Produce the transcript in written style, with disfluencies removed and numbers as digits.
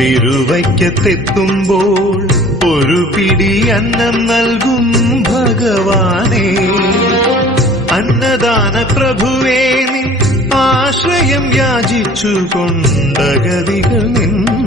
തിരുവയ്ക്കത്തെത്തുമ്പോൾ ഒരു പിടി അന്നം നൽകും ഭഗവാനേ. അന്നദാന പ്രഭുവേ നിൻ ആശ്രയം യാചിച്ചുകൊണ്ടഗതികൾ നിൻ